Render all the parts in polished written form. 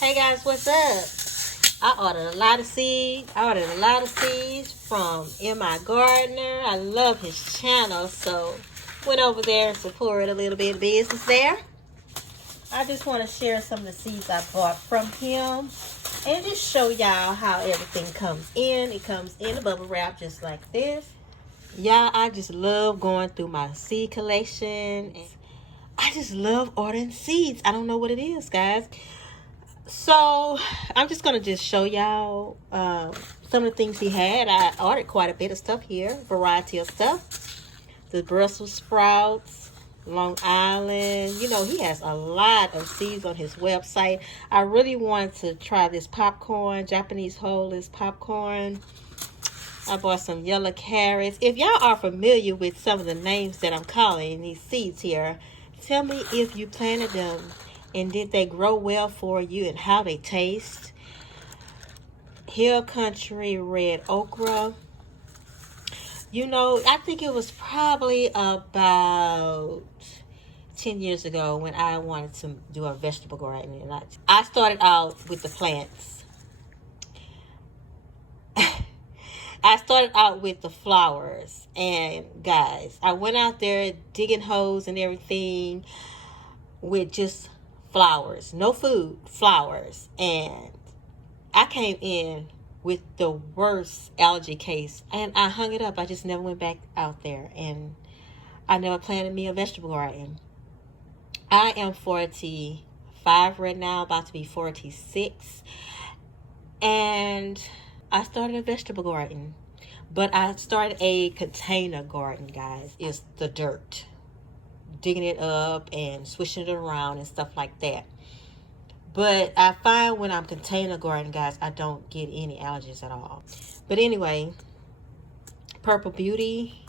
Hey guys, what's up? I ordered a lot of seeds. From MIgardener. I love his channel, so went over there and supported a little bit of business there. I just want to share some of the seeds I bought from him and just show y'all how everything comes in. It comes in a bubble wrap just like this. Y'all, I just love going through my seed collection. I just love ordering seeds. I don't know what it is, guys. So I'm just gonna just show y'all some of the things he had. I ordered quite a bit of stuff here, variety of stuff. The Brussels sprouts, Long Island. You know, he has a lot of seeds on his website. I really wanted to try this popcorn, Japanese holeless popcorn. I bought some yellow carrots. If y'all are familiar with some of the names that I'm calling these seeds here, tell me if you planted them and did they grow well for you and how they taste. Hill Country red okra. You know, I think it was probably about 10 years ago when I wanted to do a vegetable garden. And I started out with the plants. I started out with the flowers. And guys, I went out there digging holes and everything with just flowers, no food, flowers. And I came in with the worst allergy case and I hung it up. I just never went back out there, and I never planted me a vegetable garden. I am 45 right now, about to be 46, and I started a vegetable garden, but I started a container garden, guys. It's the dirt, digging it up and swishing it around and stuff like that. But I find when I'm container gardening, guys, I don't get any allergies at all. But anyway, Purple Beauty,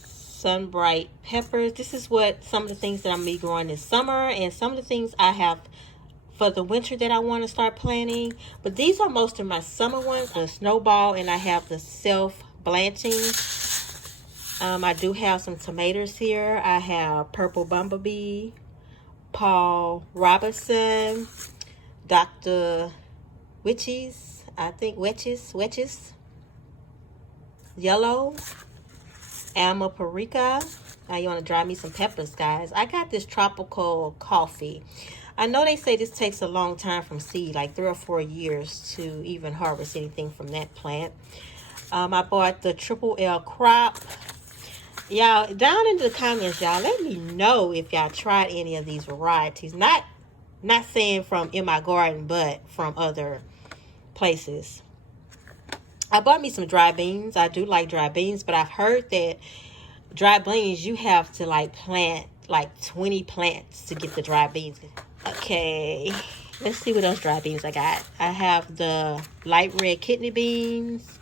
Sunbright Peppers. This is what some of the things that I'm be growing this summer, and some of the things I have for the winter that I want to start planting. But these are most of my summer ones. The Snowball, and I have the self-blanching. I do have some tomatoes here. I have Purple Bumblebee, Paul Robinson, Dr. Witches, I think Witches, Yellow, Alma Paprika. Now you want to dry me some peppers, guys. I got this tropical coffee. I know they say this takes a long time from seed, like 3 or 4 years to even harvest anything from that plant. I bought the Triple L crop. Y'all, down in the comments, y'all, let me know if y'all tried any of these varieties. Not saying from in my garden, but from other places. I bought me some dry beans. I do like dry beans, but I've heard that dry beans, you have to like plant like 20 plants to get the dry beans. Okay, let's see what else dry beans I got. I have the light red kidney beans,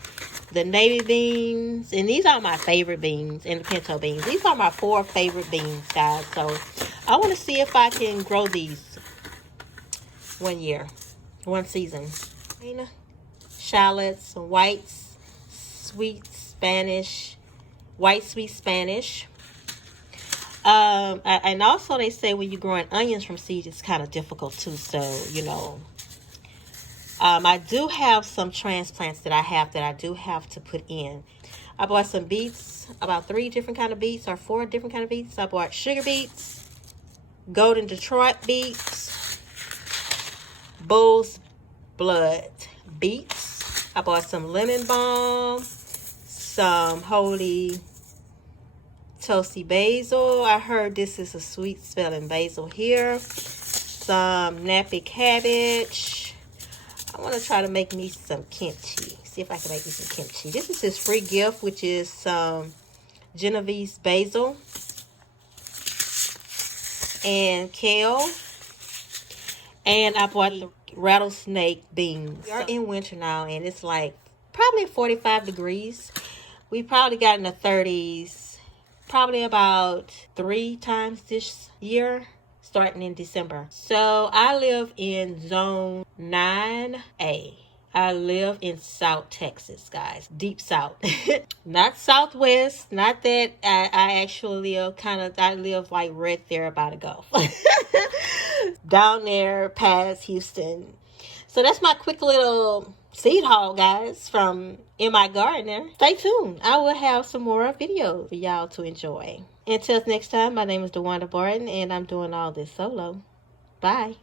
the navy beans, and these are my favorite beans, and the pinto beans. These are my 4 favorite beans, guys. So I want to see if I can grow these one season. Shallots, white sweet Spanish. And also they say when you're growing onions from seeds, it's kind of difficult too. So, you know, I do have some transplants that I do have to put in. I bought some beets, about 3 different kind of beets or 4 different kind of beets. I bought sugar beets, golden Detroit beets, bull's blood beets. I bought some lemon balm, some holy toasty basil. I heard this is a sweet smelling basil here. Some nappy cabbage. I want to try to make me some kimchi. See if I can make me some kimchi. This is his free gift, which is some Genovese basil and kale. And I bought the rattlesnake beans. We are in winter now, and it's like probably 45 degrees. We probably got in the 30s probably about 3 times this year, starting in December. So I live in zone 9A. I live in South Texas, guys. Deep South. Not Southwest. Not that. I actually live I live like right there by the Gulf. Down there past Houston. So that's my quick little seed haul, guys, from MIgardener. Stay tuned. I will have some more videos for y'all to enjoy. Until next time, my name is DeWanda Barton, and I'm doing all this solo. Bye.